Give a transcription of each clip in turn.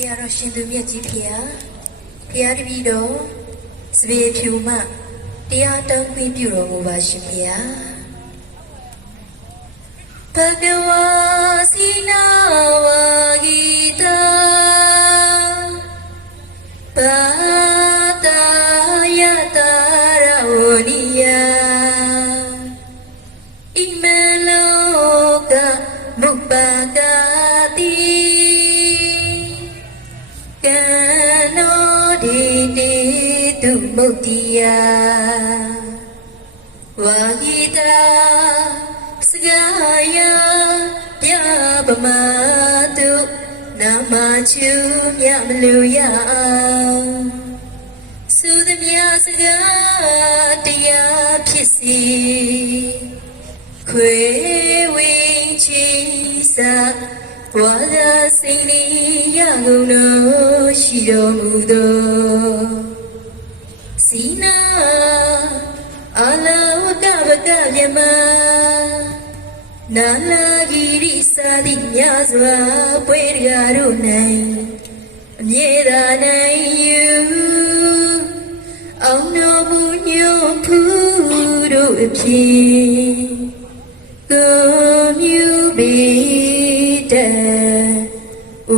တရားတော်ရှင်သူမြတ်ကြီးဖေဟာဖျားတပည့်တော်စပယ်ဖြူမှတရားတောင်းခွင့်ပြုတော်မူပါရှင်ဖေဟာဘဂဝါစီနာဝါဂီတာပါတာယတာရဝနိယဣမလောကမုပ္ပါကတိကံနောဒီတိတုမုတ်တိယဝါဂီတာစကားယပြပမတုနာမချူမြမလူရအောင်သုသမြစကားတရားဖြစ်စီခွေဝင်းချီစာဝါဒစိန်လီရကုန်တော်ရှိတော်မူသောစီနာအလာဝကဘကမြမနာလာဂီရိစာတိမြစွာပွဲရတို့နိုင်အမြဲတမ်းနိုင်ယူအောင်တော်မူညွတ်ဖူးတို့အဖြစ်ကိုမြူပေတဲ့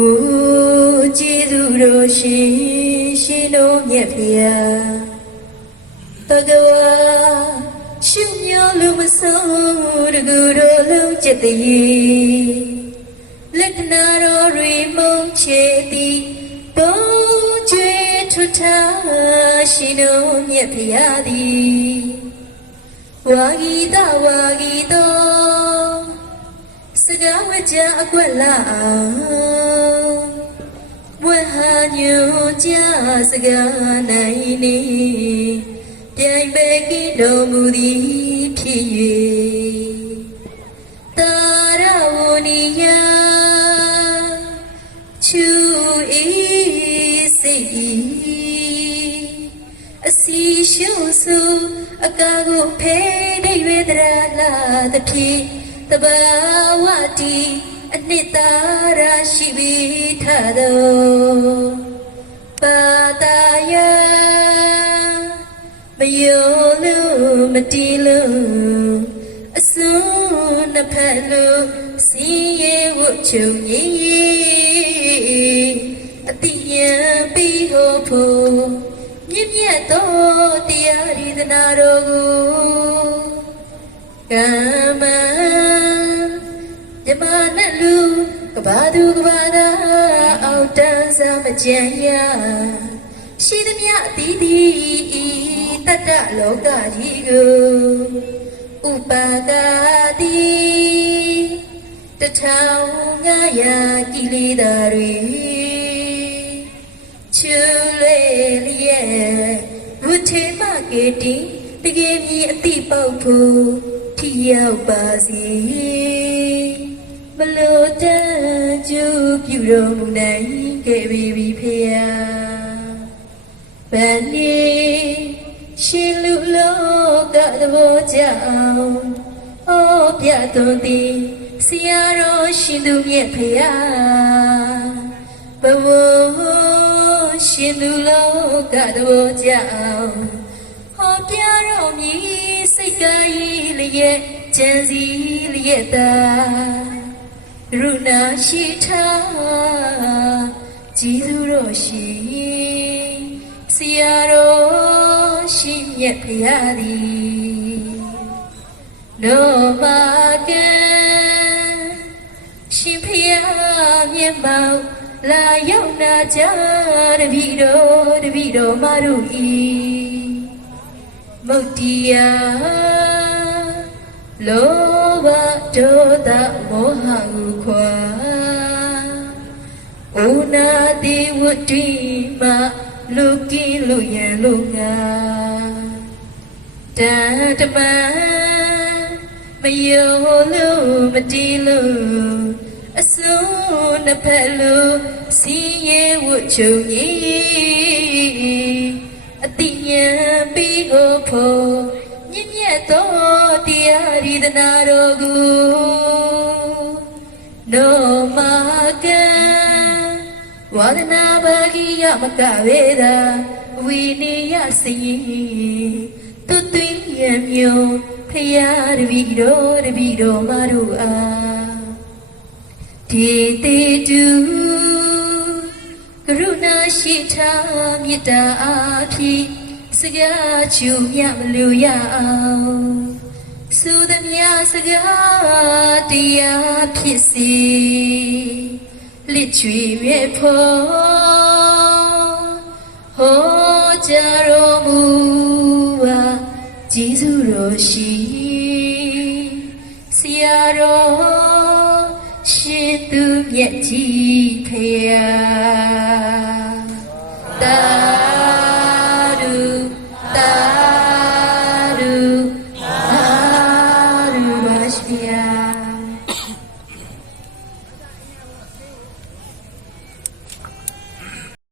ဦးကြည်သူတို့ရှင်တို့မြတ်ဖျားဘဂဝါရှင်မျိုးလူမဆုံးတကူတော်လုံးจิตတည်းလက္ခဏာတော်ရီမုံချေသည်ဘုံကျွေထွထားရှင်တို့မြတ်ဖျားသည်ဝါဂီတဝါဂီတော်စကားဝကြအကွက်လာအောင်ဝဟာညူကြစကားနိုင်နေပြိုင်ပဲကိတော်မူသည်ဖြစ်၍တာရဝနိယချူဤစိတ်အစီရှုစု အကာကိုဖဲနေရတရလာသဖြင့်တဘာဝတိအနှစ်သာရရှိပြီးထသောပါတာယမယောလို့မတီးလို့အစွန်းနှစ်ဖက်လို့စီရဲဝတ်ချုံကြီးအတိယံပြီးဟောဖို့မြင့်မြတ်သောတရားရည်သနာတော်ကိုကမ္မမြမနဲ့လူကဘာသူကဘာသာအောက်တန်းစားမကြံရရှိသမျှအသီးသီးတတ္တလောကကြီးကိုဥပါဒာတိ1500ကိလေသာတွေချူလေလျက်ဝုထေမကေတိတကယ်မြည်အတိပေါက်ဖို့ထိရောက်ပါစေမလို့တန်ကျူပြုတော်မူနိုင်ခဲ့ပြီဖေယဗန်နေရှင်လူလောကသဘောကြောင့်ဩပြတော်သည်ဆရာတော်ရှင်သူမြတ်ဖေယဘဝရှင်သူလောကတော်ကြောင့်ဟောပြတော်မူစိတ်ကာယလျက်ကြံစည်လျက်သာရုဏာရှိထားကြည်သူတော်ရှိဆရာတော်ရှင်မြတ်ဖရာသည်နောမကံရှင်ဖရာမြတ်မောင်လာရောက်နာကြတပည့်တော်မတို့ဤမုတ်တိယလောဘဒေါသမောဟကိုခွာဩနာတိဝတ္တိမလူကင်းလူရန်လူငါတန်တမန်မယောလို့မတီးလို့အစွန်းနှစ်ဖက်လို့စီရဲဝတ်ချုံကြီးအတိညာပြီးကိုဖို့မြင့်မြတ်သောတရားရည်သနာတော်ကိုနောမကံ ဝါဒနာဘာဂိယမကဝေဒာဝိနေယစီသူသွင်းရမျိုးဖယားတပည့်တော်မတို့အားဒေတေတုကရုဏာရှိထားမေတ္တာအားဖြင့်စကားချူမြမလို့ရအောင်သုသမြစကားတရားဖြစ်စီလစ်ချွေမြဲဖို့ဟောကြားတော်မူပါကျေးဇူးတော်ရှိဆရာတော်ရှင်သူမြတ်ကြီးဖေယာတာဓုပါရှိယာ